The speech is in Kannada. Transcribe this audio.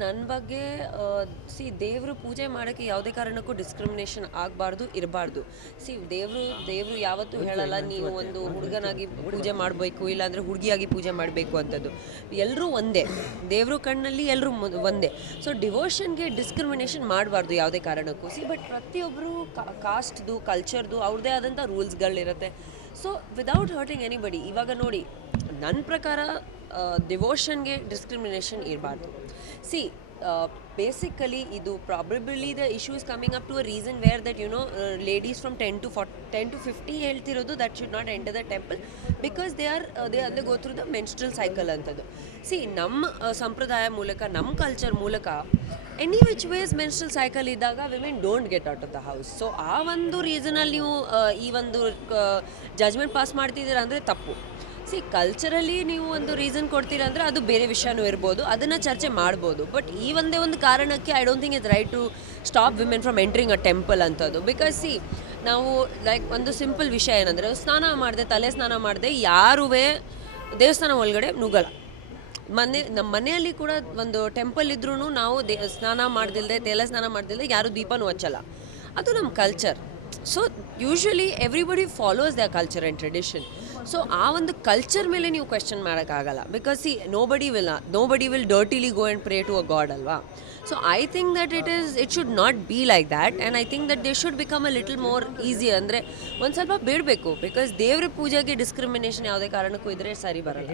ನನ್ನ ಬಗ್ಗೆ ದೇವರು ಪೂಜೆ ಮಾಡೋಕ್ಕೆ ಯಾವುದೇ ಕಾರಣಕ್ಕೂ ಡಿಸ್ಕ್ರಿಮಿನೇಷನ್ ಆಗಬಾರ್ದು ಇರಬಾರ್ದು. ದೇವರು ಯಾವತ್ತೂ ಹೇಳಲ್ಲ ನೀವು ಒಂದು ಹುಡುಗನಾಗಿ ಪೂಜೆ ಮಾಡಬೇಕು ಇಲ್ಲಾಂದರೆ ಹುಡುಗಿಯಾಗಿ ಪೂಜೆ ಮಾಡಬೇಕು ಅಂತದ್ದು. ಎಲ್ಲರೂ ಒಂದೇ, ದೇವರು ಕಣ್ಣಲ್ಲಿ ಎಲ್ಲರೂ ಒಂದೇ. ಸೊ ಡಿವೋಷನ್ಗೆ ಡಿಸ್ಕ್ರಿಮಿನೇಷನ್ ಮಾಡಬಾರ್ದು ಯಾವುದೇ ಕಾರಣಕ್ಕೂ. ಬಟ್ ಪ್ರತಿಯೊಬ್ಬರು ಕಾಸ್ಟ್ದು ಕಲ್ಚರ್ದು ಅವ್ರದ್ದೇ ಆದಂಥ ರೂಲ್ಸ್ಗಳಿರುತ್ತೆ. So without hurting anybody. ಇವಾಗ ನೋಡಿ, ನನ್ನ ಪ್ರಕಾರ ಡಿವೋಷನ್ಗೆ ಡಿಸ್ಕ್ರಿಮಿನೇಷನ್ ಇರಬಾರ್ದು. ಬೇಸಿಕಲಿ ಇದು probably the issue is coming up to a reason where that ladies from 10 to 50 ಹೇಳ್ತಿರೋದು that should not enter the temple because they go through the menstrual cycle ಅಂತದ್ದು. ನಮ್ಮ ಸಂಪ್ರದಾಯ ಮೂಲಕ, ನಮ್ಮ ಕಲ್ಚರ್ ಮೂಲಕ any which ways menstrual cycle ಇದ್ದಾಗ women don't get out of the house. So ಆ ಒಂದು ರೀಸನಲ್ಲಿ ನೀವು ಈ ಒಂದು ಜಜ್ಮೆಂಟ್ ಪಾಸ್ ಮಾಡ್ತಿದ್ದೀರಾ ಅಂದರೆ ತಪ್ಪು. ಕಲ್ಚರಲಿ ನೀವು ಒಂದು ರೀಸನ್ ಕೊಡ್ತೀರಾ ಅಂದರೆ ಅದು ಬೇರೆ ವಿಷಯನೂ ಇರ್ಬೋದು, ಅದನ್ನು ಚರ್ಚೆ ಮಾಡ್ಬೋದು. ಬಟ್ ಈ ಒಂದೇ ಒಂದು ಕಾರಣಕ್ಕೆ I don't think it's right to stop women from entering a temple ಅಂತದ್ದು. ಬಿಕಾಸ್ ನಾವು ಲೈಕ್ ಒಂದು ಸಿಂಪಲ್ ವಿಷಯ ಏನಂದರೆ, ಸ್ನಾನ ಮಾಡಿದೆ, ತಲೆ ಸ್ನಾನ ಮಾಡಿದೆ, ಯಾರೂ ದೇವಸ್ಥಾನ ಒಳಗಡೆ ನುಗ್ಗಲ್ಲ. ನಮ್ಮ ಮನೆಯಲ್ಲಿ ಕೂಡ ಒಂದು ಟೆಂಪಲ್ ಇದ್ರೂ ನಾವು ಸ್ನಾನ ಮಾಡ್ದಿಲ್ದೆ, ತಲೆ ಸ್ನಾನ ಮಾಡ್ದಿಲ್ದೆ ಯಾರೂ ದೀಪನೂ ಹಚ್ಚಲ್ಲ. ಅದು ನಮ್ಮ culture. So usually everybody follows the culture and tradition. So ಆ ಒಂದು ಕಲ್ಚರ್ ಮೇಲೆ ನೀವು ಕ್ವೆಶ್ಚನ್ ಮಾಡೋಕ್ಕಾಗಲ್ಲ. Because nobody will dirtily go and pray to a god ಅಲ್ವಾ. So I think that it should not be like that. And I think that they should become a little more easy. ಅಂದರೆ ಒಂದು ಸ್ವಲ್ಪ ಬಿಡಬೇಕು. ಬಿಕಾಸ್ ದೇವ್ರ ಪೂಜೆಗೆ ಡಿಸ್ಕ್ರಿಮಿನೇಷನ್ ಯಾವುದೇ ಕಾರಣಕ್ಕೂ ಇದ್ದರೆ ಸರಿ ಬರಲ್ಲ.